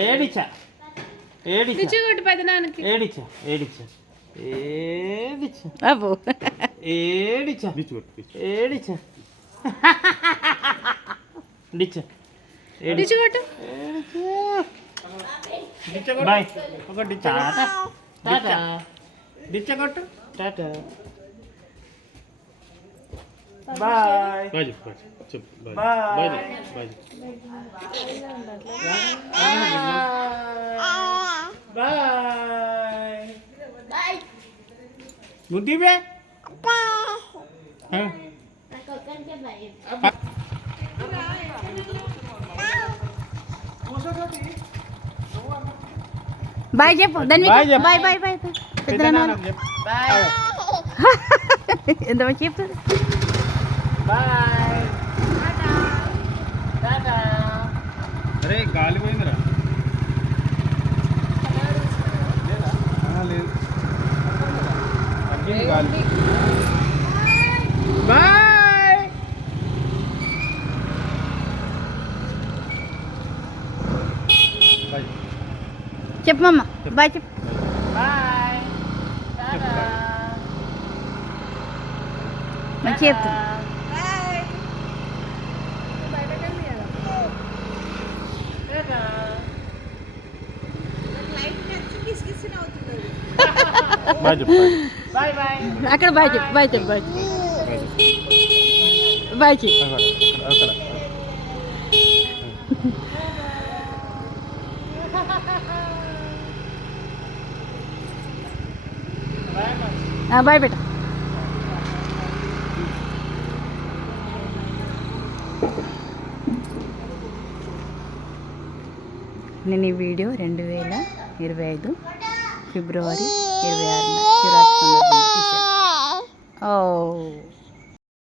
ఏడిచా ఏడిచా పెద్దనాన్నకి ఏడిచా ఏడిచా ఏడిచా అబ్బో ఏడిచా ఏడిచా డిచ్చా డిచ్చుగొట్టు బాయ్ ఒక డిచ్చా టాటా డిచ్చా కొట్టు tata bye bye bye bye bye బుద్ధి బే బాయ్ చెప్పు దాన్ని బాయ్ బాయ్ బాయ్ పెద్దనాన్న ఎంత మంచి చెప్తుంది బాయ్ టాటా అరే గాలి పోయిందిరా లేదు గాలి బాయ్ బాయ్ చెప్పు మమ్మ బాయ్ చెప్పు బాయ్ టాటా మంచి చెప్తుంది బాయ్ బాయ్ అక్కడ బాయ్ చెప్పు బాయ్ చెప్పు బాయ్ బాయ్ చెప్పు బాయ్ బేట నేను ఈ వీడియో 2025 ఫిబ్రవరి 26న శివరాత్రి సందర్భంగా తీశాను.